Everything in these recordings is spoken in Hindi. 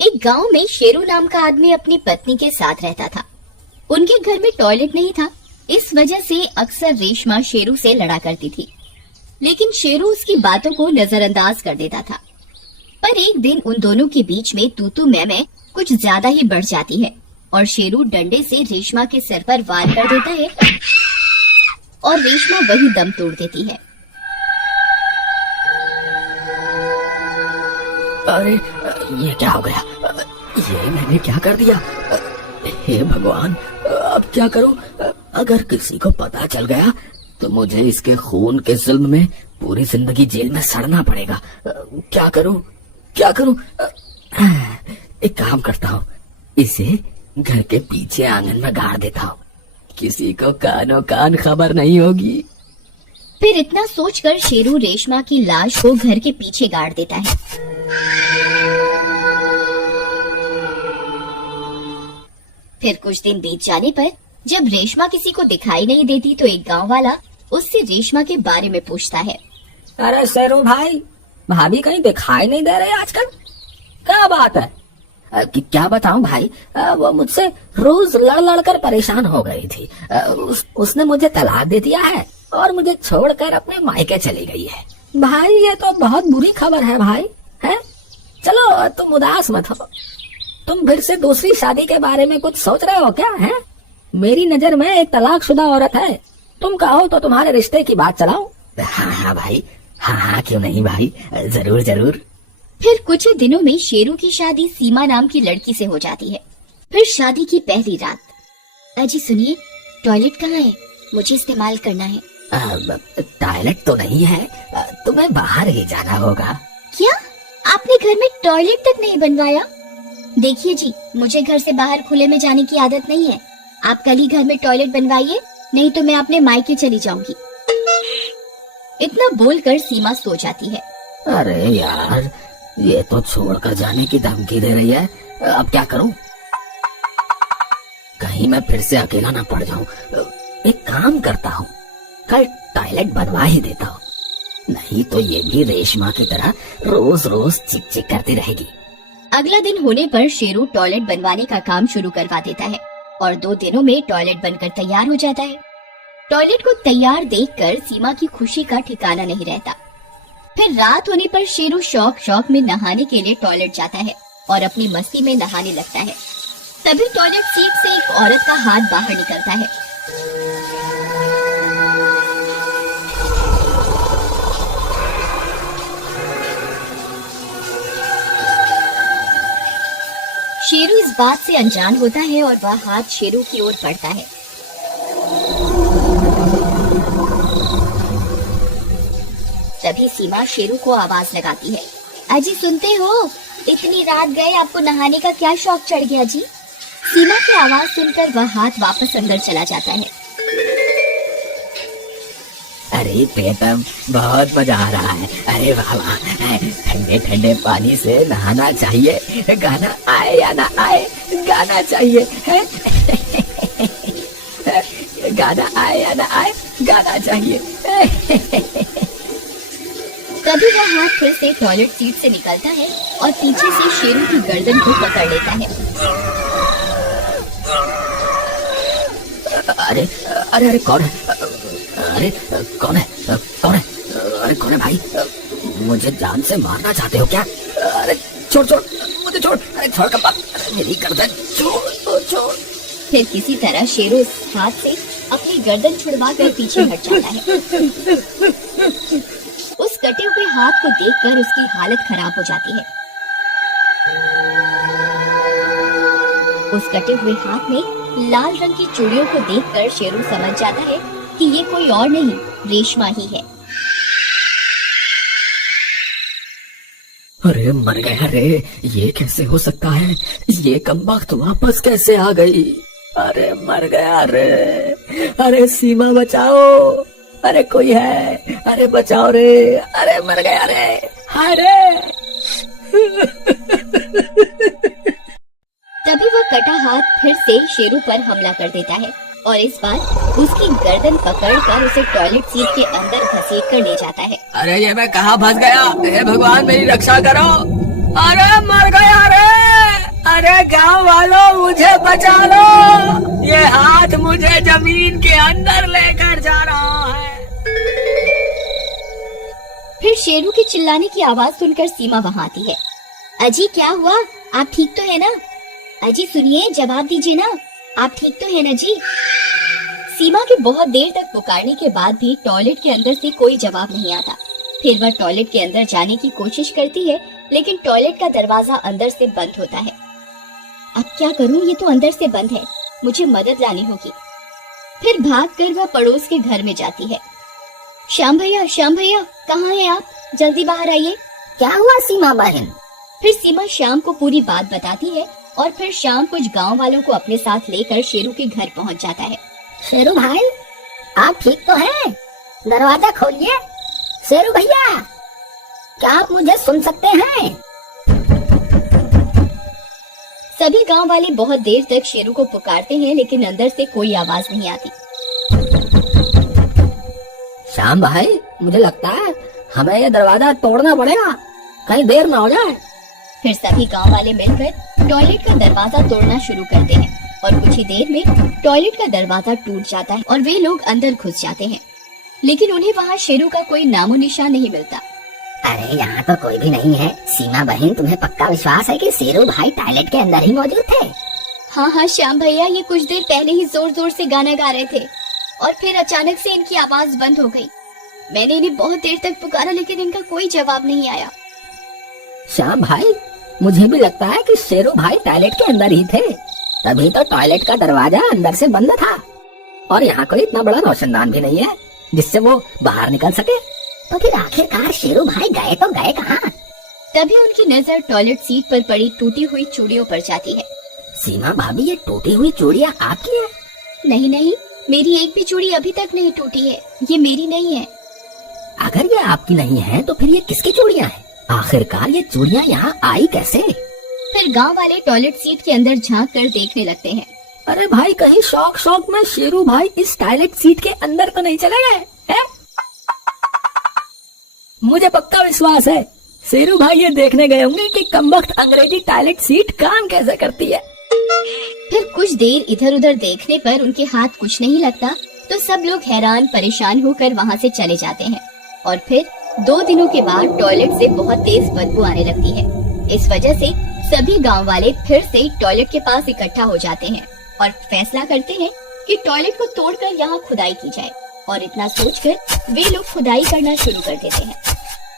एक गांव में शेरू नाम का आदमी अपनी पत्नी के साथ रहता था। उनके घर में टॉयलेट नहीं था, इस वजह से अक्सर रेशमा शेरू से लड़ा करती थी, लेकिन शेरू उसकी बातों को नजरअंदाज कर देता था। पर एक दिन उन दोनों के बीच में तू मैं कुछ ज्यादा ही बढ़ जाती है और शेरू डंडे से रेशमा के सिर पर वार कर देता है और रेशमा वही दम तोड़ देती है। अरे ये क्या हो गया? ये मैंने क्या कर दिया? हे भगवान, अब क्या करूं? अगर किसी को पता चल गया तो मुझे इसके खून के जुल्म में पूरी जिंदगी जेल में सड़ना पड़ेगा। क्या करूं? एक काम करता हूँ, इसे घर के पीछे आंगन में गाड़ देता हूँ, किसी को कानो कान खबर नहीं होगी। फिर इतना सोचकर शेरू रेशमा की लाश को घर के पीछे गाड़ देता है। फिर कुछ दिन बीत जाने पर जब रेशमा किसी को दिखाई नहीं देती तो एक गांव वाला उससे रेशमा के बारे में पूछता है। अरे शेरू भाई, भाभी कहीं दिखाई नहीं दे रहे आजकल, क्या बात है? क्या बताऊं भाई, वो मुझसे रोज लड़ कर परेशान हो गई थी। उसने मुझे तलाक दे दिया है और मुझे छोड़कर अपने मायके चली गई है। भाई ये तो बहुत बुरी खबर है भाई, है? चलो तुम उदास मत हो, तुम फिर से दूसरी शादी के बारे में कुछ सोच रहे हो क्या? है मेरी नजर में एक तलाकशुदा औरत है, तुम कहो तो तुम्हारे रिश्ते की बात चलाओ। हाँ भाई, हाँ क्यों नहीं भाई, जरूर जरूर। फिर कुछ ही दिनों में शेरू की शादी सीमा नाम की लड़की से हो जाती है। फिर शादी की पहली रात, अजी सुनिए, टॉयलेट कहाँ है? मुझे इस्तेमाल करना है। टॉयलेट तो नहीं है, तुम्हें बाहर ही जाना होगा। क्या आपने घर में टॉयलेट तक नहीं बनवाया? देखिए जी, मुझे घर से बाहर खुले में जाने की आदत नहीं है। आप कल ही घर में टॉयलेट बनवाइए, नहीं तो मैं अपने मायके चली जाऊंगी। इतना बोलकर सीमा सो जाती है। अरे यार, ये तो छोड़कर जाने की धमकी दे रही है, अब क्या करूं? कहीं मैं फिर से अकेला ना पड़ जाऊं। एक काम करता हूं, कल टॉयलेट बनवा ही देता हूं, नहीं तो ये भी रेशमा की तरह रोज रोज चिक चिक करती रहेगी। अगला दिन होने पर शेरू टॉयलेट बनवाने का काम शुरू करवा देता है और 2 दिनों में टॉयलेट बनकर तैयार हो जाता है। टॉयलेट को तैयार देखकर सीमा की खुशी का ठिकाना नहीं रहता। फिर रात होने पर शेरू शौक में नहाने के लिए टॉयलेट जाता है और अपनी मस्ती में नहाने लगता है। तभी टॉयलेट सीट से एक औरत का हाथ बाहर निकलता है। शेरू इस बात से अनजान होता है और वह हाथ शेरू की ओर बढ़ता है। तभी सीमा शेरू को आवाज लगाती है। अजी सुनते हो, इतनी रात गए, आपको नहाने का क्या शौक चढ़ गया जी? सीमा की आवाज सुनकर वह हाथ वापस अंदर चला जाता है। अरे प्रीतम, बहुत मजा आ रहा है। अरे वाह, ठंडे ठंडे पानी से नहाना चाहिए, गाना आए या ना आए, गाना चाहिए है? गाना आए या ना आए, गाना चाहिए। तभी वह हाथ फिर से टॉयलेट सीट से निकलता है और पीछे से शेरू की गर्दन को पकड़ लेता है। अरे अरे अरे कौन है? अरे कौन है? अरे कौन है भाई? मुझे जान से मारना चाहते हो क्या? अरे छोड़ मुझे छोड़, अरे छोड़ कप्पा, मेरी गर्दन छोड़। फिर किसी तरह शेरू उस हाथ से अपनी गर्दन छुड़वा कर पीछे हट जाता है। उस कटे हुए हाथ को देखकर उसकी हालत खराब हो जाती है। उस कटे हुए हाथ में लाल रंग की चूड़ियों को देखकर शेरू समझ जाता है कि ये कोई और नहीं, रेशमा ही है। अरे मर गया रे, ये कैसे हो सकता है? ये कमबख्त वापस कैसे आ गई? अरे मर गया रे, अरे सीमा बचाओ, अरे कोई है, अरे बचाओ रे, अरे मर गया रे, हाय रे। तभी वह कटा हाथ फिर से शेरू पर हमला कर देता है और इस बार उसकी गर्दन पकड़कर उसे टॉयलेट सीट के अंदर घसीट कर ले जाता है। अरे ये मैं कहाँ फंस गया? हे भगवान, मेरी रक्षा करो, अरे मर गया रे। अरे गांव वालों, मुझे बचा लो, ये हाथ मुझे जमीन के अंदर लेकर जा रहा है। फिर शेरू के चिल्लाने की आवाज सुनकर सीमा वहां आती है। अजी क्या हुआ, आप ठीक तो है ना? अजी सुनिए, जवाब दीजिए ना, आप ठीक तो है ना जी? सीमा के बहुत देर तक पुकारने के बाद भी टॉयलेट के अंदर से कोई जवाब नहीं आता। फिर वह टॉयलेट के अंदर जाने की कोशिश करती है, लेकिन टॉयलेट का दरवाजा अंदर से बंद होता है। अब क्या करूं, ये तो अंदर से बंद है, मुझे मदद लानी होगी। फिर भागकर वह पड़ोस के घर में जाती है। श्याम भैया, श्याम भैया, कहाँ हैं आप? जल्दी बाहर आइए। क्या हुआ सीमा बहन? फिर सीमा श्याम को पूरी बात बताती है और फिर श्याम कुछ गांव वालों को अपने साथ लेकर शेरू के घर पहुंच जाता है। शेरू भाई, आप ठीक तो हैं? दरवाजा खोलिए। शेरू भैया, क्या आप मुझे सुन सकते हैं? सभी गांव वाले बहुत देर तक शेरू को पुकारते हैं, लेकिन अंदर से कोई आवाज नहीं आती। श्याम भाई, मुझे लगता है हमें ये दरवाजा तोड़ना पड़ेगा, कहीं देर ना हो जाए। फिर सभी गांव वाले मिलकर टॉयलेट का दरवाजा तोड़ना शुरू करते हैं और कुछ ही देर में टॉयलेट का दरवाजा टूट जाता है और वे लोग अंदर घुस जाते हैं, लेकिन उन्हें वहाँ शेरू का कोई नामो निशान नहीं मिलता। अरे यहाँ तो कोई भी नहीं है। सीमा बहन, तुम्हें पक्का विश्वास है कि शेरू भाई टॉयलेट के अंदर ही मौजूद थे? हाँ हाँ श्याम भैया, ये कुछ देर पहले ही जोर जोर से गाना गा रहे थे और फिर अचानक से इनकी आवाज बंद हो गई। मैंने इन्हें बहुत देर तक पुकारा, लेकिन इनका कोई जवाब नहीं आया। श्याम भाई, मुझे भी लगता है कि शेरू भाई टॉयलेट के अंदर ही थे, तभी तो टॉयलेट का दरवाजा अंदर से बंद था और यहाँ कोई इतना बड़ा रोशनदान भी नहीं है जिससे वो बाहर निकल सके। तो फिर आखिरकार शेरू भाई गए तो गए कहाँ? तभी उनकी नजर टॉयलेट सीट पर पड़ी टूटी हुई चूड़ियों पर जाती है। सीमा भाभी, ये टूटी हुई चूड़ियाँ आपकी है? नहीं नहीं, मेरी एक भी चूड़ी अभी तक नहीं टूटी है, ये मेरी नहीं है। अगर ये आपकी नहीं है तो फिर ये किसकी चूड़ियाँ हैं? आखिरकार ये चूड़ियाँ यहाँ आई कैसे? फिर गांव वाले टॉयलेट सीट के अंदर झांक कर देखने लगते हैं। अरे भाई, कहीं शौक में शेरू भाई इस टॉयलेट सीट के अंदर तो नहीं चले गए हैं? मुझे पक्का विश्वास है शेरू भाई ये देखने गए होंगे कि कमबख्त अंग्रेजी टॉयलेट सीट काम कैसे करती है। फिर कुछ देर इधर उधर देखने पर उनके हाथ कुछ नहीं लगता, तो सब लोग हैरान परेशान होकर वहाँ से चले जाते हैं। और फिर 2 दिनों के बाद टॉयलेट से बहुत तेज बदबू आने लगती है। इस वजह से सभी गांव वाले फिर से टॉयलेट के पास इकट्ठा हो जाते हैं और फैसला करते हैं कि टॉयलेट को तोड़कर यहाँ खुदाई की जाए। और इतना सोचकर वे लोग खुदाई करना शुरू कर देते हैं।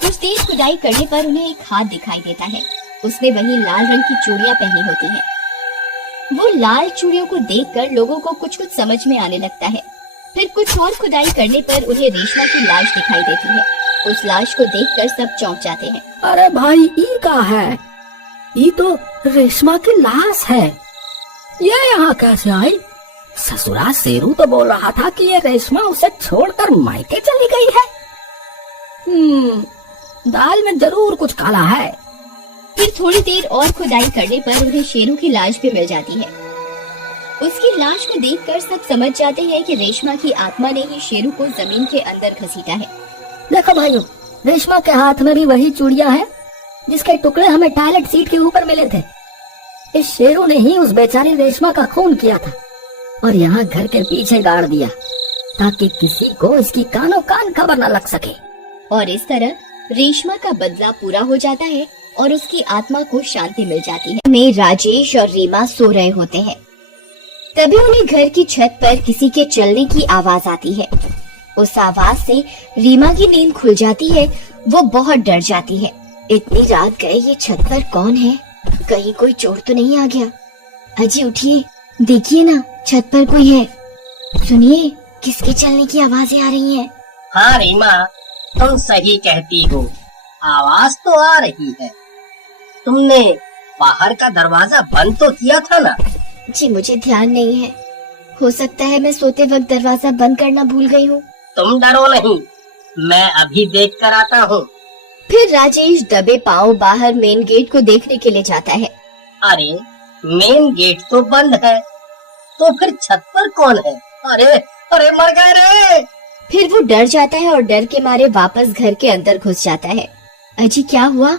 कुछ देर खुदाई करने पर उन्हें एक हाथ दिखाई देता है। उसने वही लाल रंग की चूड़ियाँ पहनी होती हैं। वो लाल चूड़ियों को देखकर लोगों को कुछ कुछ समझ में आने लगता है। फिर कुछ और खुदाई करने पर उन्हें रेशमा की लाश दिखाई देती है। उस लाश को देखकर सब चौंक जाते हैं। अरे भाई, ये क्या है? ये तो रेशमा की लाश है। ये यहाँ कैसे आई? ससुरा शेरू तो बोल रहा था कि ये रेशमा उसे छोड़कर मायके चली गई है। दाल में जरूर कुछ काला है। फिर थोड़ी देर और खुदाई करने पर उन्हें शेरू की लाश भी मिल जाती है। उसकी लाश को देखकर सब समझ जाते हैं कि रेशमा की आत्मा ने ही शेरू को जमीन के अंदर घसीटा है। देखो भाइयों, रेशमा के हाथ में भी वही चूड़ियाँ हैं जिसके टुकड़े हमें टॉयलेट सीट के ऊपर मिले थे। इस शेरू ने ही उस बेचारी रेशमा का खून किया था और यहाँ घर के पीछे गाड़ दिया ताकि किसी को इसकी कानों कान खबर न लग सके। और इस तरह रेशमा का बदला पूरा हो जाता है और उसकी आत्मा को शांति मिल जाती है। में राजेश और रीमा सो रहे होते हैं। तभी उन्हें घर की छत पर किसी के चलने की आवाज आती है। उस आवाज से रीमा की नींद खुल जाती है। वो बहुत डर जाती है। इतनी रात गए, ये छत पर कौन है? कहीं कोई चोर तो नहीं आ गया? अजी उठिए, देखिए ना, छत पर कोई है। सुनिए, किसके चलने की आवाजें आ रही हैं। हाँ रीमा, तुम सही कहती हो, आवाज तो आ रही है। तुमने बाहर का दरवाजा बंद तो किया था ना? जी मुझे ध्यान नहीं है, हो सकता है मैं सोते वक्त दरवाजा बंद करना भूल गई हूँ। तुम डरो नहीं, मैं अभी देख कर आता हूँ। फिर राजेश दबे पांव बाहर मेन गेट को देखने के लिए जाता है। अरे मेन गेट तो बंद है, तो फिर छत पर कौन है? अरे अरे मर गए रे! फिर वो डर जाता है और डर के मारे वापस घर के अंदर घुस जाता है। अजी क्या हुआ?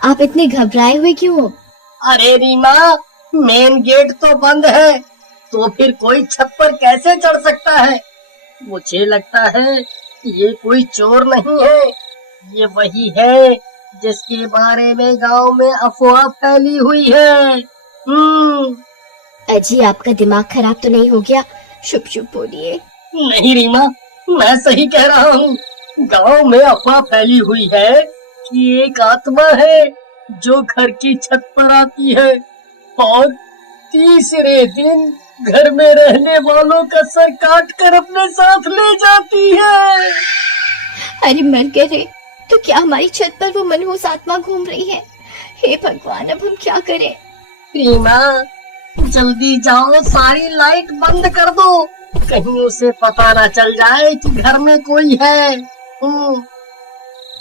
आप इतने घबराए हुए क्यों हो? अरे रीमा, मेन गेट तो बंद है, तो फिर कोई छत पर कैसे चढ़ सकता है? मुझे लगता है ये कोई चोर नहीं है, ये वही है जिसके बारे में गांव में अफवाह फैली हुई है। अजी आपका दिमाग खराब तो नहीं हो गया? चुप चुप बोलिए। नहीं रीमा, मैं सही कह रहा हूँ। गांव में अफवाह फैली हुई है कि एक आत्मा है जो घर की छत पर आती है और तीसरे दिन घर में रहने वालों का सर काट कर अपने साथ ले जाती है। अरे मर गए रे, तो क्या हमारी छत पर वो मनहूस आत्मा घूम रही है? हे भगवान, अब हम क्या करें? रीमा, जल्दी जाओ, सारी लाइट बंद कर दो, कहीं उसे पता न चल जाए कि घर में कोई है।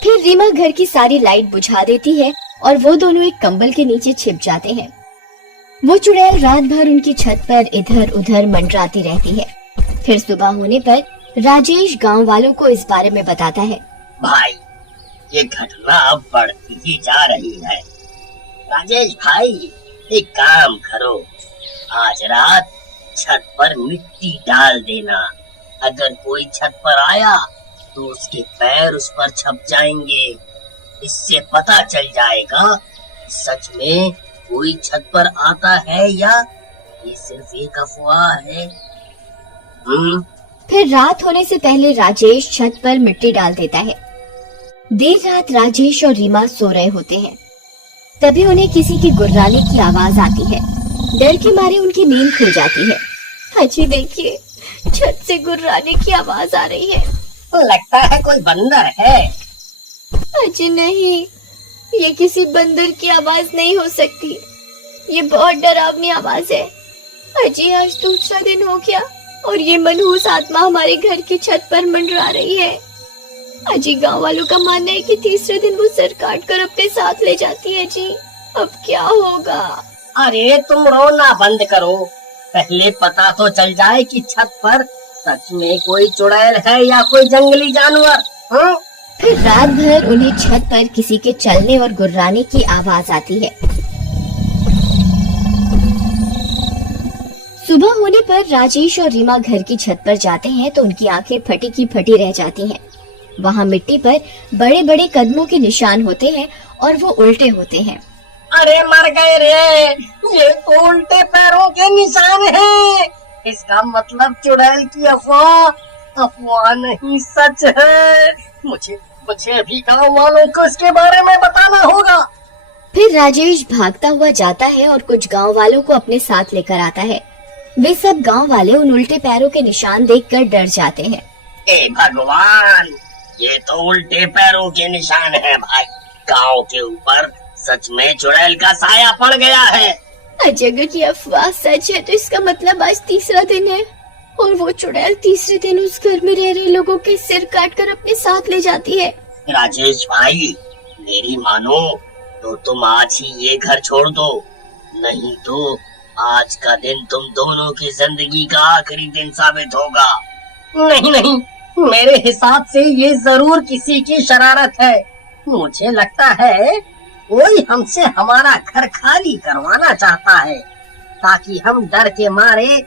फिर रीमा घर की सारी लाइट बुझा देती है और वो दोनों एक कंबल के नीचे छिप जाते हैं। वो चुड़ैल रात भर उनकी छत पर इधर उधर मंडराती रहती है। फिर सुबह होने पर राजेश गांव वालों को इस बारे में बताता है। भाई, ये घटना अब बढ़ती ही जा रही है। राजेश भाई, एक काम करो, आज रात छत पर मिट्टी डाल देना। अगर कोई छत पर आया तो उसके पैर उस पर छप जाएंगे। इससे पता चल जाएगा सच में कोई छत पर आता है या ये सिर्फ एक अफवाह है। फिर रात होने से पहले राजेश छत पर मिट्टी डाल देता है। देर रात राजेश और रीमा सो रहे होते हैं। तभी उन्हें किसी की गुर्राने की आवाज आती है। डर के मारे उनकी नींद खुल जाती है। अजी देखिए, छत से गुर्राने की आवाज आ रही है। लगता है कोई बंदर है। अजी नहीं, ये किसी बंदर की आवाज नहीं हो सकती। ये बहुत डरावनी आवाज है। अजी आज दूसरा दिन हो गया और ये मनहूस आत्मा हमारे घर की छत पर मंडरा रही है। अजी गांव वालों का मानना है कि तीसरे दिन वो सर काट कर अपने साथ ले जाती है। जी अब क्या होगा? अरे तुम रोना बंद करो, पहले पता तो चल जाए कि छत पर सच में कोई चुड़ैल है या कोई जंगली जानवर। फिर रात भर उन्हें छत पर किसी के चलने और गुर्राने की आवाज आती है। सुबह होने पर राजेश और रीमा घर की छत पर जाते हैं तो उनकी आंखें फटी की फटी रह जाती हैं। वहाँ मिट्टी पर बड़े बड़े कदमों के निशान होते हैं और वो उल्टे होते हैं। अरे मर गए रे, ये तो उल्टे पैरों के निशान हैं। इसका मतलब चुड़ैल की अफवाह नहीं, सच है। मुझे अभी गाँव वालों को इसके बारे में बताना होगा। फिर राजेश भागता हुआ जाता है और कुछ गांव वालों को अपने साथ लेकर आता है। वे सब गांव वाले उन उल्टे पैरों के निशान देखकर डर जाते हैं। ए भगवान, ये तो उल्टे पैरों के निशान है भाई। गांव के ऊपर सच में चुड़ैल का साया पड़ गया है। अगर ये अफवाह सच है तो इसका मतलब आज तीसरा दिन है और वो चुड़ैल तीसरे दिन उस घर में रह रहे लोगों के सिर काट कर अपने साथ ले जाती है। राजेश भाई, मेरी मानो तो तुम आज ही ये घर छोड़ दो, नहीं तो आज का दिन तुम दोनों की जिंदगी का आखिरी दिन साबित होगा। नहीं, मेरे हिसाब से ये जरूर किसी की शरारत है। मुझे लगता है कोई हमसे हमारा घर खाली करवाना चाहता है ताकि हम डर के मारे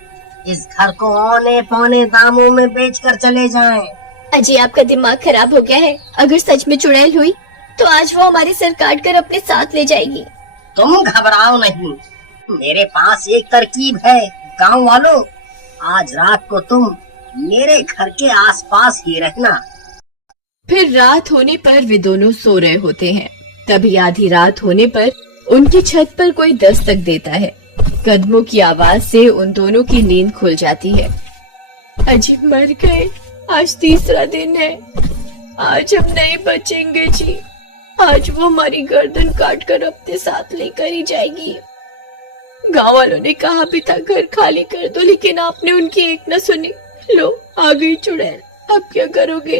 इस घर को औने पौने दामों में बेचकर चले जाएं। अजी आपका दिमाग खराब हो गया है। अगर सच में चुड़ैल हुई तो आज वो हमारे सर काट कर अपने साथ ले जाएगी। तुम घबराओ नहीं, मेरे पास एक तरकीब है। गांव वालों, आज रात को तुम मेरे घर के आसपास ही रहना। फिर रात होने पर वे दोनों सो रहे होते हैं। तभी आधी रात होने पर उनकी छत पर कोई दस्तक देता है। कदमों की आवाज से उन दोनों की नींद खुल जाती है। अजी मर गए, आज तीसरा दिन है। आज हम नहीं बचेंगे जी। आज वो हमारी गर्दन काट कर अपने साथ लेकर ही जाएगी। गांव वालों ने कहा भी था घर खाली कर दो, लेकिन आपने उनकी एक न सुनी। लो आ गई चुड़ैल, अब क्या करोगे?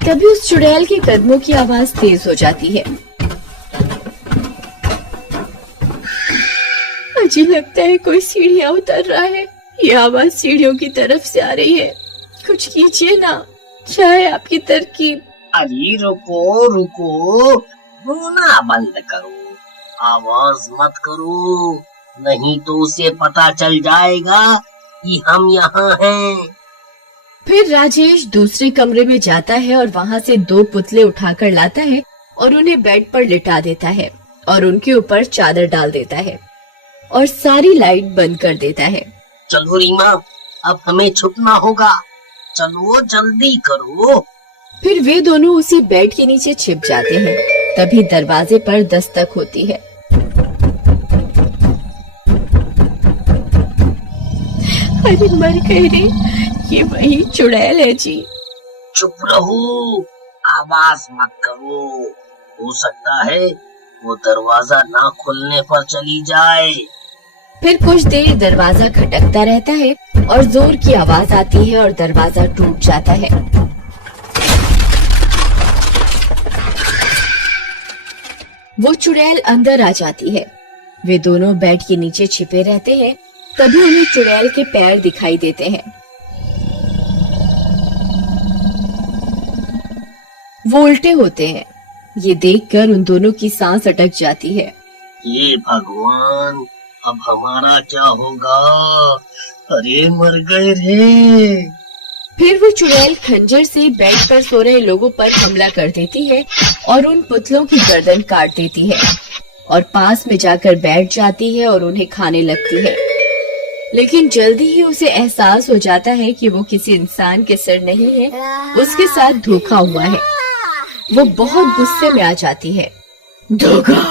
तभी उस चुड़ैल के कदमों की आवाज तेज हो जाती है। मुझे लगता है कोई सीढ़ियाँ उतर रहा है। ये आवाज सीढ़ियों की तरफ से आ रही है। कुछ कीजिए ना, क्या है आपकी तरकीब? अरे रुको, रोना बंद करो, आवाज मत करो। नहीं तो उसे पता चल जाएगा कि हम यहाँ हैं। फिर राजेश दूसरे कमरे में जाता है और वहाँ से 2 पुतले उठाकर लाता है और उन्हें बेड पर लिटा देता है और उनके ऊपर चादर डाल देता है और सारी लाइट बंद कर देता है। चलो रीमा, अब हमें छुपना होगा। चलो जल्दी करो। फिर वे दोनों उसी बेड के नीचे छिप जाते हैं। तभी दरवाजे पर दस्तक होती है। अरे मर गए रे, ये वही चुड़ैल है जी। चुप रहो, आवाज मत करो। हो सकता है वो दरवाजा ना खुलने पर चली जाए। फिर कुछ देर दरवाजा खटकता रहता है और जोर की आवाज आती है और दरवाजा टूट जाता है। वो चुड़ैल अंदर आ जाती है। वे दोनों बेड के नीचे छिपे रहते हैं। तभी उन्हें चुड़ैल के पैर दिखाई देते हैं। वो उल्टे होते हैं। ये देखकर उन दोनों की सांस अटक जाती है। ये भगवान, अब हमारा क्या होगा? अरे मर गए रे। फिर वो चुड़ैल खंजर से बेड पर सो रहे लोगों पर हमला कर देती है और उन पुतलों की गर्दन काट देती है और पास में जाकर बैठ जाती है और उन्हें खाने लगती है। लेकिन जल्दी ही उसे एहसास हो जाता है कि वो किसी इंसान के सिर नहीं है, उसके साथ धोखा हुआ है। वो बहुत गुस्से में आ जाती है। धोखा,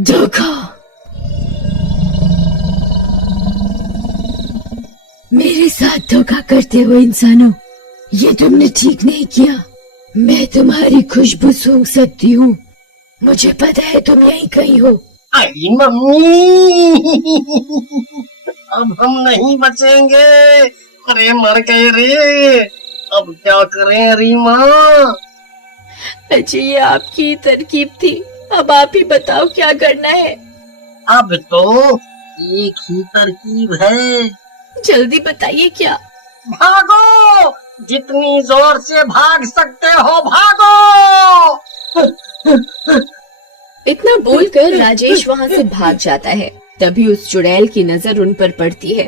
धोखा। मेरे साथ धोखा करते हो इंसानों, ये तुमने ठीक नहीं किया। मैं तुम्हारी खुशबू सूंघ सकती हूँ। मुझे पता है तुम यहीं कहीं हो। आई मम्मी, अब हम नहीं बचेंगे। अरे मर गए रे। अब क्या करें रीमा? अच्छा, ये आपकी तरकीब थी। अब आप ही बताओ क्या करना है। अब तो एक ही तरकीब है। जल्दी बताइए क्या। भागो, जितनी जोर से भाग सकते हो भागो। इतना बोलकर राजेश वहाँ से भाग जाता है। तभी उस चुड़ैल की नजर उन पर पड़ती है।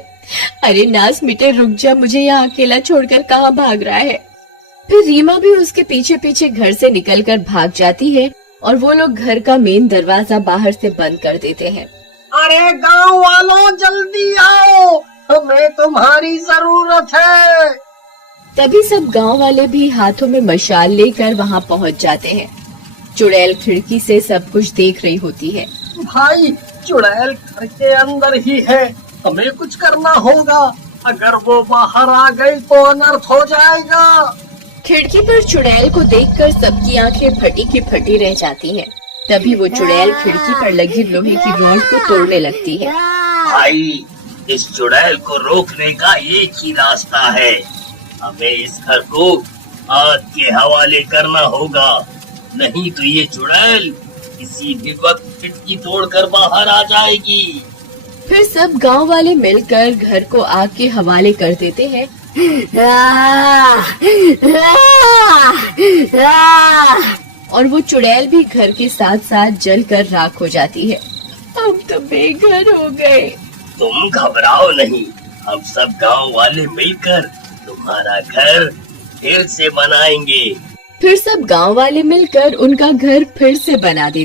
अरे नास मिटे, रुक जा, मुझे यहाँ अकेला छोड़कर कहाँ भाग रहा है। फिर रीमा भी उसके पीछे पीछे घर से निकलकर भाग जाती है और वो लोग घर का मेन दरवाजा बाहर से बंद कर देते हैं। अरे गांव वालों, जल्दी आओ, हमें तुम्हारी जरूरत है। तभी सब गांव वाले भी हाथों में मशाल लेकर वहां पहुंच जाते हैं। चुड़ैल खिड़की से सब कुछ देख रही होती है। भाई, चुड़ैल घर के अंदर ही है, हमें कुछ करना होगा। अगर वो बाहर आ गई तो अनर्थ हो जाएगा। खिड़की पर चुड़ैल को देखकर सबकी आंखें फटी की फटी रह जाती हैं। तभी वो चुड़ैल खिड़की पर लगी लोहे की रॉड को तोड़ने लगती है। भाई, इस चुड़ैल को रोकने का एक ही रास्ता है। हमें इस घर को आग के हवाले करना होगा, नहीं तो ये चुड़ैल किसी भी वक्त खिड़की तोड़कर बाहर आ जाएगी। फिर सब गांव वाले मिलकर घर को आग के हवाले कर देते हैं। और वो चुड़ैल भी घर के साथ साथ जलकर राख हो जाती है। हम तो बेघर हो गए। तुम घबराओ नहीं, हम सब गांव वाले मिलकर तुम्हारा घर फिर से बनाएंगे। फिर सब गांव वाले मिलकर उनका घर फिर से बना देते।